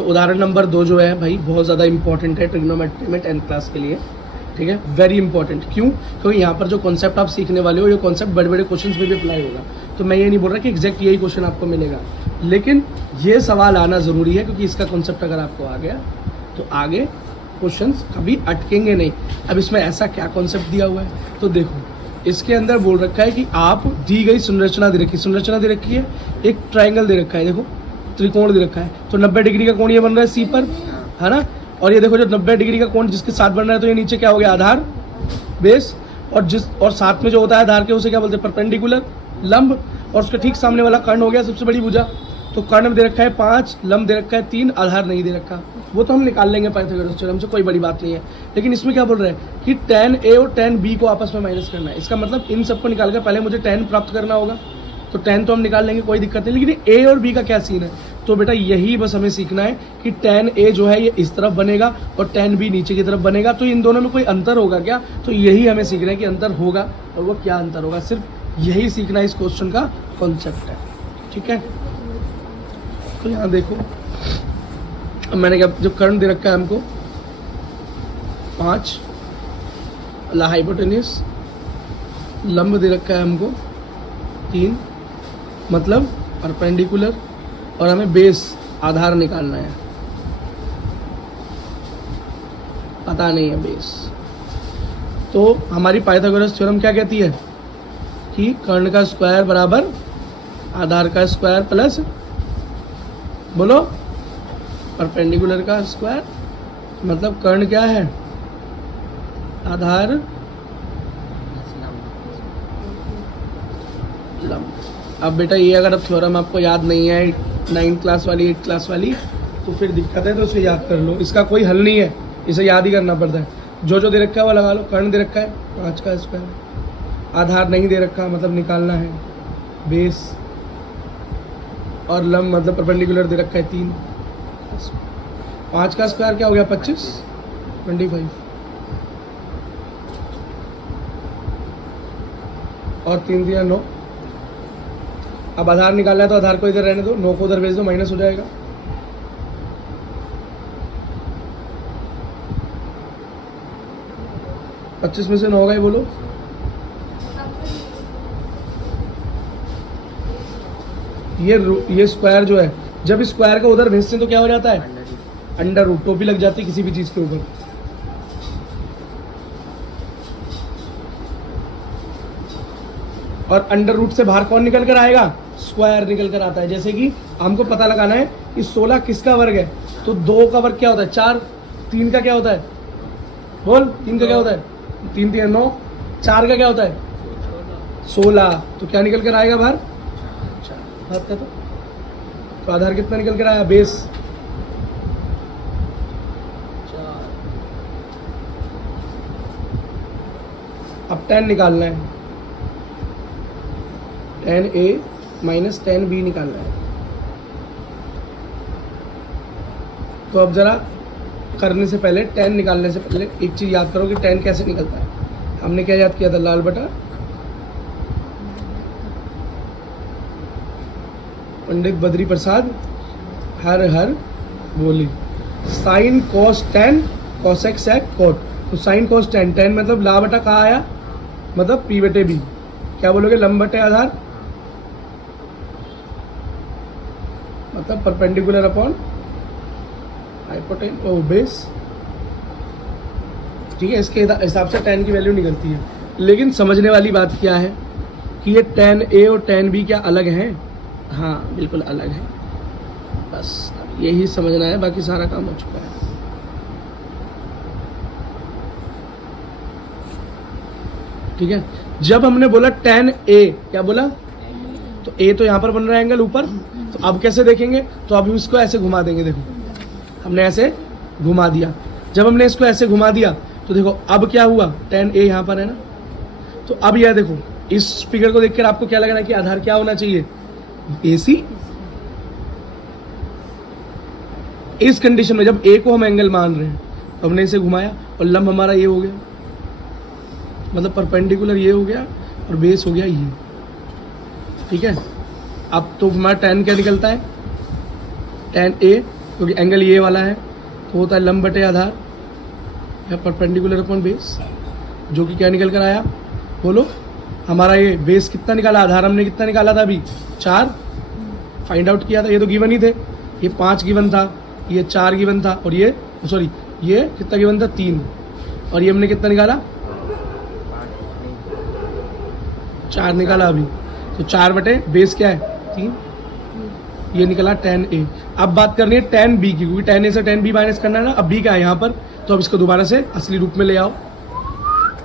तो उदाहरण नंबर 2 जो है भाई बहुत ज़्यादा इंपॉर्टेंट है ट्रिग्नोमेट्री में 10th क्लास के लिए, ठीक है, वेरी इंपॉर्टेंट। क्यों? क्योंकि यहाँ पर जो कॉन्सेप्ट आप सीखने वाले हो ये कॉन्सेप्ट बड़े बड़े क्वेश्चंस में भी अप्लाई होगा। तो मैं ये नहीं बोल रहा कि एग्जैक्ट यही क्वेश्चन आपको मिलेगा, लेकिन ये सवाल आना ज़रूरी है, क्योंकि इसका कॉन्सेप्ट अगर आपको आ गया तो आगे क्वेश्चंस कभी अटकेंगे नहीं। अब इसमें ऐसा क्या कॉन्सेप्ट दिया हुआ है, तो देखो इसके अंदर बोल रखा है कि आप दी गई संरचना दे रखी है, एक ट्राइंगल दे रखा है, देखो त्रिकोण दे रखा है, तो 90 डिग्री का कोण ये बन रहा है सी पर, है ना। और ये देखो जो 90 डिग्री का कोण जिसके साथ बन रहा है, तो ये नीचे क्या हो गया, आधार बेस, और साथ में जो होता है आधार के उसे क्या बोलते हैं, परपेंडिकुलर लंब, और उसके ठीक सामने वाला कर्ण हो गया सबसे बड़ी भुजा। तो कर्ण में दे रखा है 5, लंब दे रखा है 3, आधार नहीं दे रखा, वो तो हम निकाल लेंगे पाइथागोरस थ्योरम से, कोई बड़ी बात नहीं है। लेकिन इसमें क्या बोल रहे हैं कि tan A और tan B को आपस में माइनस करना है। इसका मतलब इन सबको निकाल कर पहले मुझे tan प्राप्त करना होगा, तो tan तो हम निकाल लेंगे, कोई दिक्कत नहीं। लेकिन A और B का क्या सीन है, तो बेटा यही बस हमें सीखना है कि tan A जो है ये इस तरफ बनेगा और tan B नीचे की तरफ बनेगा, तो इन दोनों में कोई अंतर होगा क्या, तो यही हमें सीखना है कि अंतर होगा, और वो क्या अंतर होगा, सिर्फ यही सीखना इस क्वेश्चन का कॉन्सेप्ट है, ठीक है। तो यहाँ देखो अब मैंने क्या, जो कर्ण दे रखा है हमको 5, हाइपोटेन्यूस, लंब दे रखा है हमको 3, मतलब परपेंडिकुलर, और हमें बेस आधार निकालना है, पता नहीं है बेस। तो हमारी पाइथागोरस थ्योरम क्या कहती है कि कर्ण का स्क्वायर बराबर आधार का स्क्वायर प्लस, बोलो, परपेंडिकुलर का स्क्वायर, मतलब कर्ण क्या है, आधार लंब। अब बेटा ये अगर अब थ्योरम आपको याद नहीं है 9th क्लास वाली 8th क्लास वाली, तो फिर दिक्कत है, तो उसे याद कर लो, इसका कोई हल नहीं है, इसे याद ही करना पड़ता है। जो दे रखा है वो लगा लो, कर्ण दे रखा है 5 का स्क्वायर, आधार नहीं दे रखा मतलब निकालना है बेस, और लंब मतलब परपेंडिकुलर दे रखा है 3, 5 का स्क्वायर क्या हो गया 25, 25, और 3 दिया 9। अब आधार निकालना है तो आधार को इधर रहने दो, 9 को उधर भेज दो, माइनस हो जाएगा। पच्चीस में से 9 गए, बोलो। ये स्क्वायर जो है, जब स्क्वायर का उधर भेजते हैं तो क्या हो जाता है, अंडर रूट, टोपी लग जाती है किसी भी चीज के ऊपर। और अंडर रूट से बाहर कौन निकल कर आएगा, स्क्वायर निकल कर आता है। जैसे कि हमको पता लगाना है कि 16 किसका वर्ग है, तो 2 का वर्ग क्या होता है 4, 3 का क्या होता है, बोल 3 का क्या होता है, 3 3 9, 4 का क्या होता है 16, तो क्या निकल कर आएगा बाहर, बात का तो आधार कितना निकल कर आया, बेस 4। अब 10 निकालना है, 10A माइनस 10B निकालना है। तो अब जरा करने से पहले 10 निकालने से पहले एक चीज याद करो कि 10 कैसे निकलता है। हमने क्या याद किया था, लाल बटा पंडित बद्री प्रसाद हर हर बोली, sine cos 10 cosec sec cot. तो साइन कॉस 10, 10 मतलब ला बटा कहाँ आया, मतलब P बटे B, क्या बोलोगे लंब बटे आधार, मतलब परपेंडिकुलर अपॉन हाइपोटेन्यूस ओ बेस, ठीक है। इसके हिसाब से 10 की वैल्यू निकलती है। लेकिन समझने वाली बात क्या है कि ये 10A और 10B क्या अलग हैं, हाँ बिल्कुल अलग है, बस अब यही समझना है, बाकी सारा काम हो चुका है। ठीक है, जब हमने बोला 10A, क्या बोला, तो A तो यहाँ पर बन रहा है एंगल ऊपर, तो अब कैसे देखेंगे, तो अब इसको ऐसे घुमा देंगे, देखो हमने ऐसे घुमा दिया। जब हमने इसको ऐसे घुमा दिया तो देखो अब क्या हुआ, 10A यहाँ पर है ना, तो अब यह देखो इस फिगर को देखकर आपको क्या लग रहा है कि आधार क्या होना चाहिए, AC। इस कंडीशन में जब A को हम एंगल मान रहे हैं तो हमने इसे घुमाया और लंब हमारा ये हो गया, मतलब परपेंडिकुलर ये हो गया और बेस हो गया ये, ठीक है। अब तो हमारा 10 क्या निकलता है, 10A क्योंकि एंगल ये वाला है, तो होता है लंब बटे आधार या परपेंडिकुलर अपॉन बेस, जो कि क्या निकल कर आया बोलो। हमारा ये बेस कितना निकाला, आधार हमने कितना निकाला था अभी 4 फाइंड आउट किया था, ये तो गिवन ही थे, ये 5 गिवन था, ये 4 गिवन था, और ये सॉरी ये कितना गिवन था 3, और ये हमने कितना निकाला 4 निकाला अभी। तो 4 बटे बेस क्या है 3, ये निकला tan A। अब बात करनी है tan B की, क्योंकि tan A से tan B माइनस करना है ना। अब B क्या है यहाँ पर, तो अब इसको दोबारा से असली रूप में ले आओ।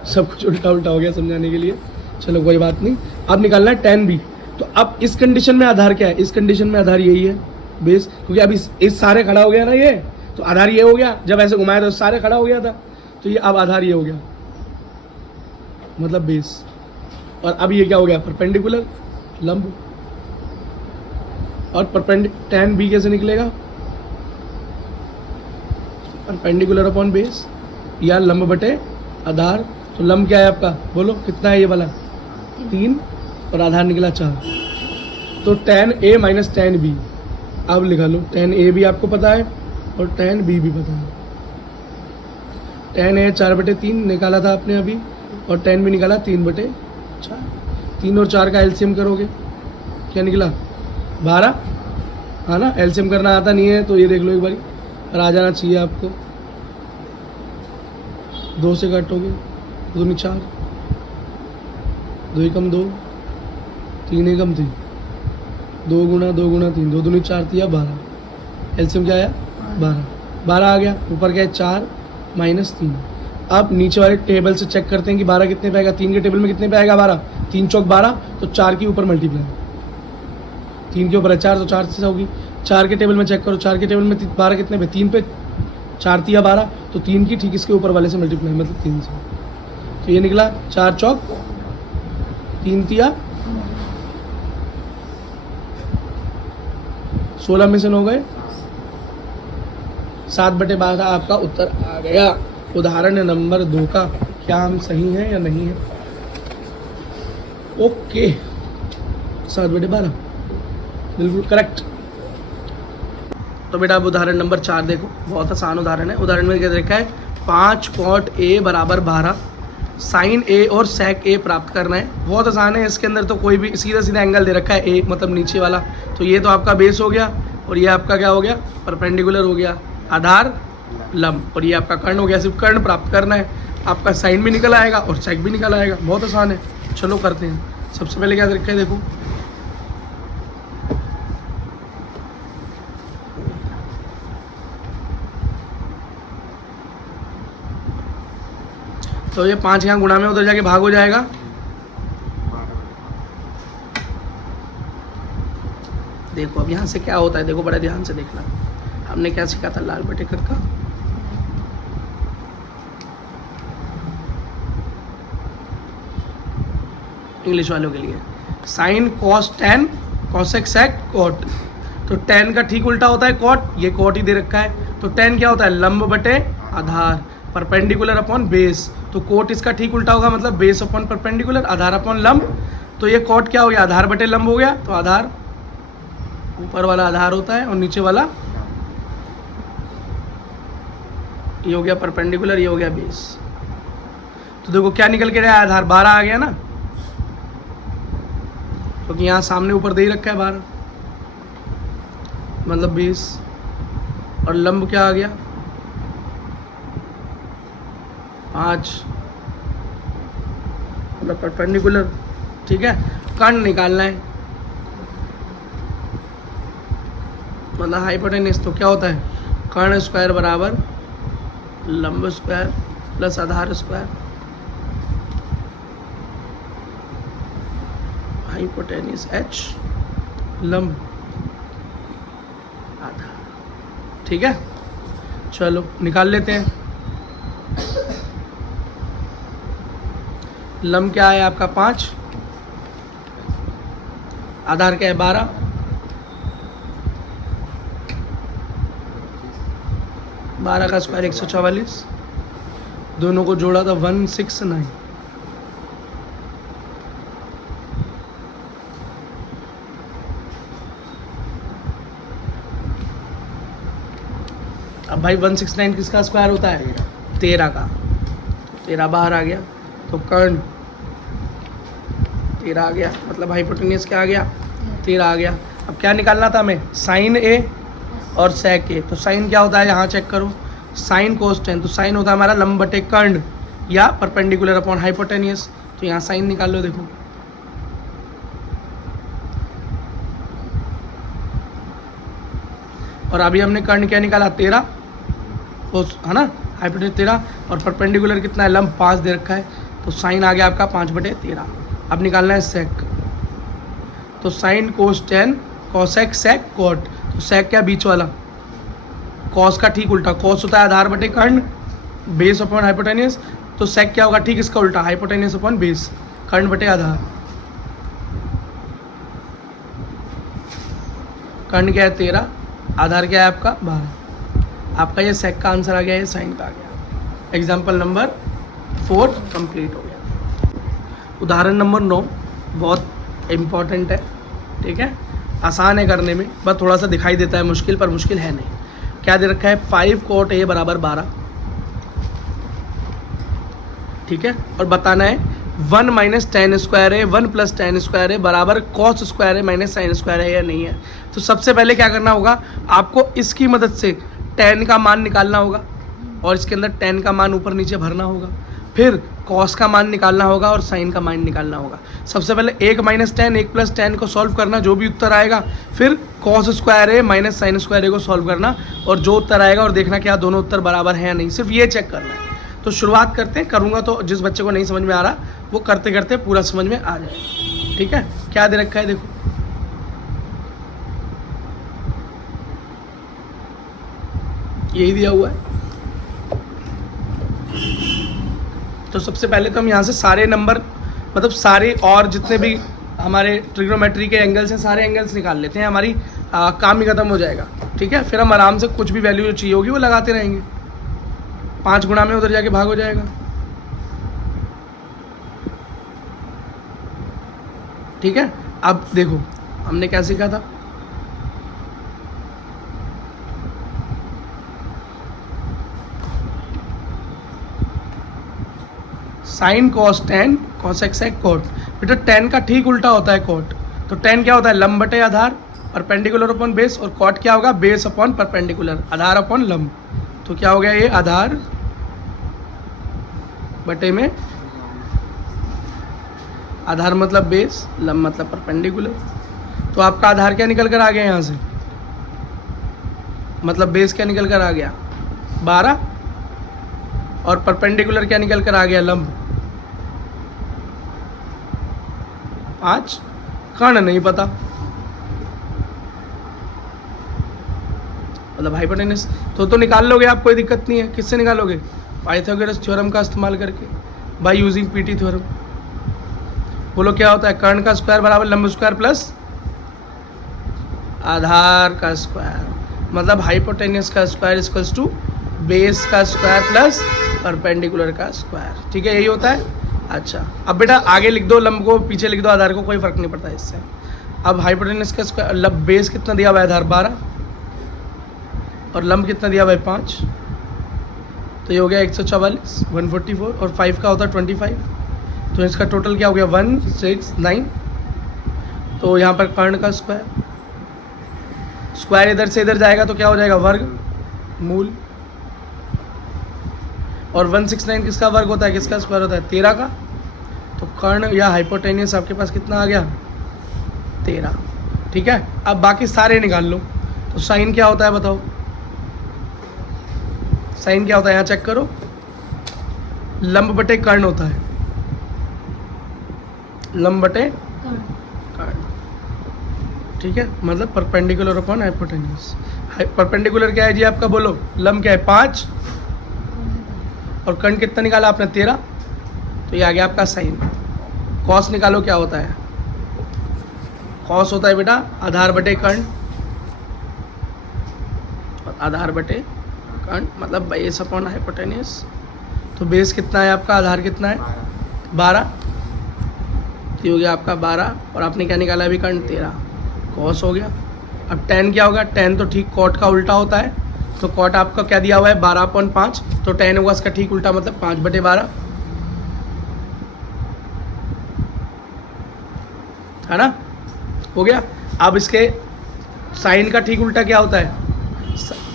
सब कुछ उल्टा उल्टा हो गया समझाने के लिए, चलो कोई बात नहीं। अब निकालना है tan B। तो अब इस कंडीशन में आधार क्या है, इस कंडीशन में आधार यही है बेस, क्योंकि अब इस सारे खड़ा हो गया ना ये, तो आधार ये हो गया। जब ऐसे घुमाया तो सारे खड़ा हो गया था, तो ये अब आधार ये हो गया मतलब बेस। और अब ये क्या हो गया परपेंडिकुलर लंब। और tan B कैसे निकलेगा, परपेंडिकुलर अपॉन बेस या लंब बटे आधार। तो लंब क्या है आपका बोलो कितना है, ये वाला 3 और आधार निकला 4। तो tan A minus tan B। अब लिखा लो tan A भी आपको पता है और tan B भी पता है। tan A 4/3 निकाला था आपने अभी, और tan B निकाला 3/4। 3 और 4 का एलसीएम करोगे क्या निकला 12, हाँ ना। एलसीएम करना आता नहीं है तो ये देख लो एक बारी, और आ जाना चाहिए आपको। 2 से काटोगे 2 दूनी 4, 2 एकम 2, 3 एकम 3, 2 गुना 2 गुना 3, 2 दूनी 4 दिया 12। एलसीएम क्या आया 12 आ गया। ऊपर क्या है 4 माइनस 3। अब नीचे वाले टेबल से चेक करते हैं कि 12 कितने पे आएगा। 3 के टेबल में कितने पे आएगा 12, 3 चौक 12, तो 4 के ऊपर मल्टीप्लाई, 3 के ऊपर है 4 तो 4 से होगी। 4 के टेबल में चेक करो, 4 के टेबल में 12 कितने पे 3 पे, 4 तिया 12, तो 3 की ठीक इसके ऊपर वाले से मल्टीप्लाई मतलब 3 से। तो ये निकला 4 चौक 3 तिया 16 में से 9 गए, 7/12 आपका उत्तर आ गया। उदाहरण नंबर 2 का। क्या हम सही हैं या नहीं है? ओके 7/12 बिल्कुल करेक्ट। तो बेटा अब उदाहरण नंबर 4 देखो, बहुत आसान उदाहरण है। उदाहरण में क्या देखा है 5 cot A बराबर 12, साइन A और sec A प्राप्त करना है। बहुत आसान है, इसके अंदर तो कोई भी सीधा सीधा एंगल दे रखा है A मतलब नीचे वाला, तो ये तो आपका बेस हो गया, और ये आपका क्या हो गया परपेंडिकुलर हो गया, आधार लंब, और ये आपका कर्ण हो गया। सिर्फ कर्ण प्राप्त करना है, आपका साइन भी निकल आएगा और सेक भी निकल आएगा। बहुत आसान है, चलो करते हैं। सबसे पहले क्या रखा है देखो, तो ये 5 यहाँ गुणा में उधर जाके भाग हो जाएगा, देखो अब यहाँ से क्या होता है, देखो बड़ा ध्यान से देखना। हमने क्या सीखा था लाल बटे कक्का, इंग्लिश वालों के लिए sine cos ten cosec sec cot. तो टेन का ठीक उल्टा होता है कॉट, ये कॉट ही दे रखा है। तो टेन क्या होता है लंब बटे आधार, परपेंडिकुलर अपॉन बेस। तो कोट इसका ठीक उल्टा होगा, मतलब बेस अपॉन परपेंडिकुलर, आधार अपॉन लंब। तो ये कॉट क्या हो गया आधार बटे लंब हो गया। तो आधार ऊपर वाला आधार होता है और नीचे वाला ये हो गया परपेंडिकुलर, ये हो गया बेस। तो देखो क्या निकल के रहा है आधार 12 आ गया ना, क्योंकि यहाँ सामने ऊपर दे ही रखा है 12 मतलब बेस। और लंब क्या आ गया 5 मतलब परपेंडिकुलर। ठीक है, कर्ण निकालना है मतलब हाइपोटेनस। तो क्या होता है कर्ण स्क्वायर बराबर लंब स्क्वायर प्लस आधार स्क्वायर, हाइपोटेनस h लंब आधार। ठीक है, चलो निकाल लेते हैं। लंब क्या है आपका 5, आधार क्या है 12, बारह का स्क्वायर 144, दोनों को जोड़ा था 169। अब भाई 169 किसका स्क्वायर होता है? 13 का। 13 बाहर आ गया, तो कर्ण 13 आ गया, मतलब हाइपोटेन्यूज क्या आ गया? 13 आ गया। अब क्या निकालना था हमें? साइन ए और सेक ए। तो साइन क्या होता है यहाँ चेक करो, साइन कोस 10, तो साइन होता है हमारा लंब बटे कर्ण या परपेंडिकुलर अपॉन हाइपोटेन्यूज। तो यहाँ साइन निकाल लो, देखो और अभी हमने कर्ण क्या निकाला? 13 है ना, हाइपोटेन्यूज 13 और परपेंडिकुलर कितना है? लंब 5 दे रखा है, तो साइन आ गया आपका 5/13। अब निकालना है सेक, तो sine cos 10 cosec sec cot. तो सेक क्या? बीच वाला, कॉस का ठीक उल्टा, कॉस होता है आधार बटे कर्ण बेस अपॉन हाइपोटेन्यूज, तो सेक क्या होगा? ठीक इसका उल्टा, हाइपोटेन्यूज अपॉन बेस कर्ण बटे आधार। कर्ण क्या है? 13, आधार क्या है आपका? 12। आपका ये सेक का आंसर आ गया, ये साइन का आ गया। एग्जाम्पल नंबर 4 कंप्लीट हो गया। उदाहरण नंबर 9 बहुत इम्पॉर्टेंट है, ठीक है, आसान है करने में, बस थोड़ा सा दिखाई देता है मुश्किल, पर मुश्किल है नहीं। क्या दे रखा है? 5 कोट ए बराबर 12, ठीक है, और बताना है 1 माइनस टेन स्क्वायर है 1 प्लस टेन स्क्वायर है बराबर कॉस स्क्वायर है माइनस साइन स्क्वायर है या नहीं है। तो सबसे पहले क्या करना होगा आपको, इसकी मदद से टेन का मान निकालना होगा और इसके अंदर टेन का मान ऊपर नीचे भरना होगा, फिर कॉस का मान निकालना होगा और साइन का मान निकालना होगा। सबसे पहले 1 माइनस टेन 1 प्लस टेन को सॉल्व करना, जो भी उत्तर आएगा, फिर कॉस स्क्वायर है माइनस साइन स्क्वायर को सॉल्व करना और जो उत्तर आएगा और देखना क्या दोनों उत्तर बराबर हैं या नहीं, सिर्फ ये चेक करना है। तो शुरुआत करते हैं, करूँगा तो जिस बच्चे को नहीं समझ में आ रहा वो करते करते पूरा समझ में आ जाए, ठीक है। क्या दे रखा है देखो, यही दिया हुआ है। तो सबसे पहले तो हम यहाँ से सारे नंबर, मतलब सारे और जितने भी हमारे ट्रिग्नोमेट्री के एंगल्स हैं सारे एंगल्स निकाल लेते हैं, हमारी काम ही खत्म हो जाएगा, ठीक है। फिर हम आराम से कुछ भी वैल्यू जो चाहिए होगी वो लगाते रहेंगे, 5 गुना में उधर जाके भाग हो जाएगा, ठीक है। अब देखो हमने क्या सीखा था, sign cos ten cos x है कोट। बेटा टेन का ठीक उल्टा होता है कोट, तो टेन क्या होता है? लंब बटे आधार, परपेंडिकुलर अपॉन बेस, और कॉट क्या होगा? बेस अपॉन परपेंडिकुलर, आधार अपॉन लंब। तो क्या हो गया ये? आधार बटे में आधार मतलब बेस, लंब मतलब परपेंडिकुलर। तो आपका आधार क्या निकल कर आ गया यहाँ से, मतलब बेस क्या निकल कर आ गया? 12, और परपेंडिकुलर क्या निकल कर आ गया? लंब 5, कर्ण नहीं पता, मतलब हाइपोटेनस। तो निकाल लोगे आप, कोई दिक्कत नहीं है। किससे निकालोगे? पाइथागोरस थ्योरम का इस्तेमाल करके, बाय यूजिंग पीटी थ्योरम। बोलो क्या होता है? कर्ण का स्क्वायर बराबर लंब स्क्वायर प्लस आधार का स्क्वायर, मतलब हाइपोटेनस का स्क्वायर इक्वल्स टू बेस का स्क्वायर प्लस परपेंडिकुलर का स्क्वायर, ठीक है, यही होता है। अच्छा अब बेटा आगे लिख दो लंब को, पीछे लिख दो आधार को, कोई फर्क नहीं पड़ता इससे। अब हाइपोटेनस का स्क्वायर, बेस कितना दिया हुआ है? आधार 12, और लंब कितना दिया हुआ है? 5, तो ये हो गया 144 144, और 5 का होता है 25, तो इसका टोटल क्या हो गया? 169। तो यहाँ पर कर्ण का स्क्वायर, स्क्वायर इधर से इधर जाएगा तो क्या हो जाएगा? वर्ग मूल, और 169 किसका वर्ग होता है? किसका स्क्वायर होता है? 13 का। तो कर्ण या हाइपोटेनियस आपके पास कितना आ गया? 13, ठीक है। अब बाकी सारे निकाल लो। तो साइन क्या होता है बताओ? साइन क्या होता है यहाँ चेक करो, लंब बटे कर्ण होता है, लंब बटे कर्ण, ठीक है, मतलब परपेंडिकुलर अपॉन हाइपोटेन्यूज। परपेंडिकुलर क्या है जी आपका? बोलो लंब क्या है? 5, और कर्ण कितना निकाला आपने? 13, तो ये आ गया आपका साइन। कॉस निकालो क्या होता है? कॉस होता है बेटा आधार बटे कर्ण, और आधार बटे कर्ण मतलब बेस अपॉन हाइपोटेन्यूज। तो बेस कितना है आपका? आधार कितना है? 12, तो हो गया आपका 12, और आपने क्या निकाला अभी? कर्ण 13, कॉस हो गया। अब टेन क्या होगा? टेन तो ठीक कॉट का उल्टा होता है, तो कॉट आपका क्या दिया हुआ है 12/5, तो tan होगा इसका ठीक उल्टा, मतलब 5/12, है ना, हो गया। अब इसके साइन का ठीक उल्टा क्या होता है,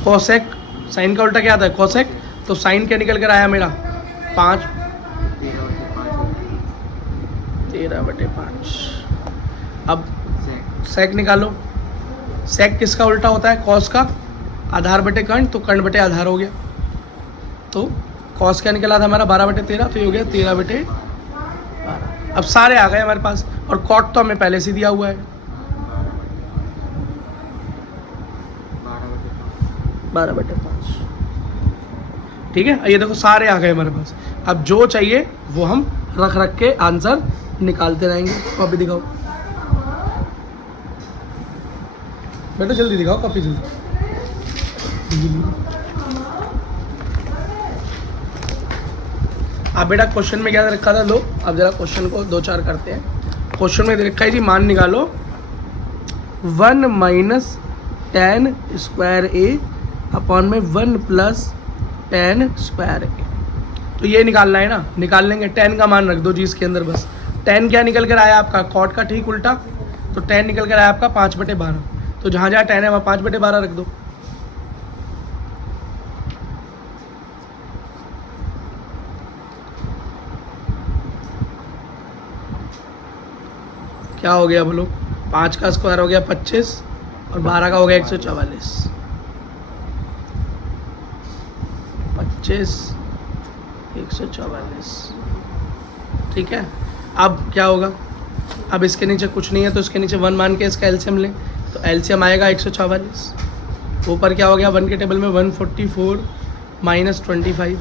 कोसेक, साइन का उल्टा क्या आता है कोसेक, तो साइन क्या निकल कर आया मेरा 5, 13/5। अब सेक निकालो, सेक किसका उल्टा होता है, कॉस का, आधार बटे कर्ण, तो कर्ण बटे आधार हो गया। तो कॉस क्या निकला था हमारा 12/13, तो ये हो गया 13/12। अब सारे आ गए हमारे पास, और कॉट तो हमें पहले से दिया हुआ है 12/5, ठीक है। ये देखो सारे आ गए हमारे पास। अब जो चाहिए वो हम रख रख के आंसर निकालते रहेंगे। कॉपी दिखाओ बेटा, जल्दी दिखाओ कॉपी, जल्दी। अब बेटा क्वेश्चन में क्या रखा था, लो अब जरा क्वेश्चन को 2-4 करते हैं। क्वेश्चन में रखा है जी, मान निकालो 1 माइनस tan स्क्वायर ए अपॉन में 1 प्लस tan स्क्वायर ए। तो ये निकालना है ना, निकाल लेंगे। tan का मान रख दो जी इसके अंदर बस। tan क्या निकल कर आया आपका, कॉट का ठीक उल्टा, तो tan निकल कर आया आपका 5/12, तो जहाँ जहाँ tan है वहाँ 5/12 रख दो। क्या हो गया बोलो, 5 का स्क्वायर हो गया 25 और 12 का हो गया 144, 25 144, ठीक है। अब क्या होगा, अब इसके नीचे कुछ नहीं है तो इसके नीचे 1 मान के इसका एलसीएम लें, तो एलसीएम आएगा 144। ऊपर क्या हो गया 1 के टेबल में 144 माइनस 25,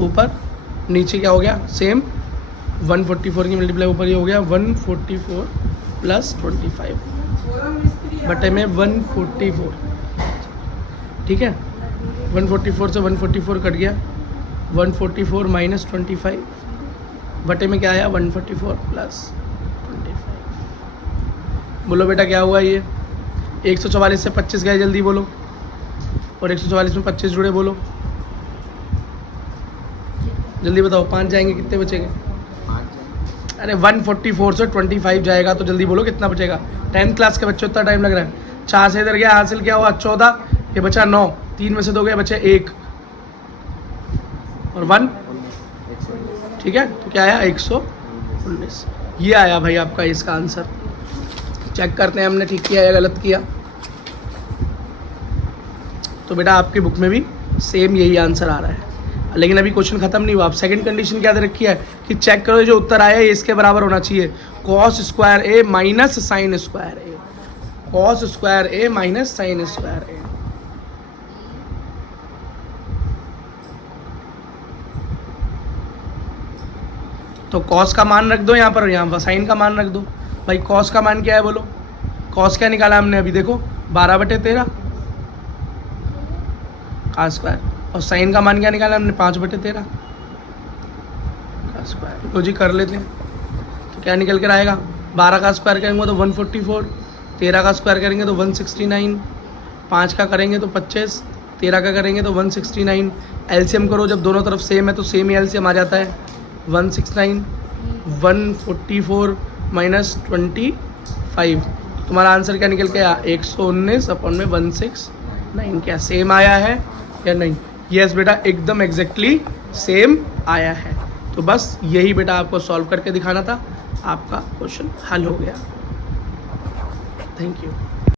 ऊपर नीचे क्या हो गया सेम 144 की मल्टीप्लाई ऊपर ये हो गया 144 प्लस 25 बटे में 144, ठीक है। 144 से 144 कट गया, 144 माइनस 25 बटे में क्या आया 144 प्लस 25। बोलो बेटा क्या हुआ ये, 144 से 25 गए, जल्दी बोलो, और 144 में 25 जुड़े, बोलो जल्दी बताओ, 5 जाएंगे कितने बचेंगे, अरे 144 से 25 जाएगा तो जल्दी बोलो कितना बचेगा। 10th क्लास के बच्चे उतना टाइम लग रहा है। 4 से इधर गया, हासिल क्या हुआ 14, ये बचा 9, 3 में से 2 गए बचे 1 और 1, ठीक है। तो क्या आया 119, ये आया भाई आपका इसका आंसर। चेक करते हैं हमने ठीक किया या गलत किया। तो बेटा आपकी बुक में भी सेम यही आंसर आ रहा है, लेकिन अभी क्वेश्चन खत्म नहीं हुआ। आप सेकंड कंडीशन क्या दे रखी है कि चेक करो जो उत्तर आया है इसके बराबर होना चाहिए cos स्क्वायर ए माइनस साइन स्क्वायर ए, cos स्क्वायर ए माइनस साइन स्क्वायर ए। तो cos का मान रख दो यहाँ पर, यहाँ साइन का मान रख दो। भाई cos का मान क्या है बोलो, cos क्या निकाला हमने अभी देखो 12/13 का स्क्वायर, और साइन का मान क्या निकाला हमने 5/13 का स्क्वायर। तो जी कर लेते हैं, तो क्या निकल कर आएगा 12 का स्क्वायर करेंगे तो 144, 13 का स्क्वायर करेंगे तो 169, 5 का करेंगे तो 25, 13 का करेंगे तो 169। एलसीएम करो, जब दोनों तरफ सेम है तो सेम ही एलसीएम आ जाता है 169, 144 माइनस 25, तुम्हारा आंसर क्या निकल के आया 119 अपॉन में 169। क्या सेम आया है या नहीं? यस बेटा एकदम एग्जैक्टली सेम आया है। तो बस यही बेटा आपको सॉल्व करके दिखाना था, आपका क्वेश्चन हल हो गया। Thank you.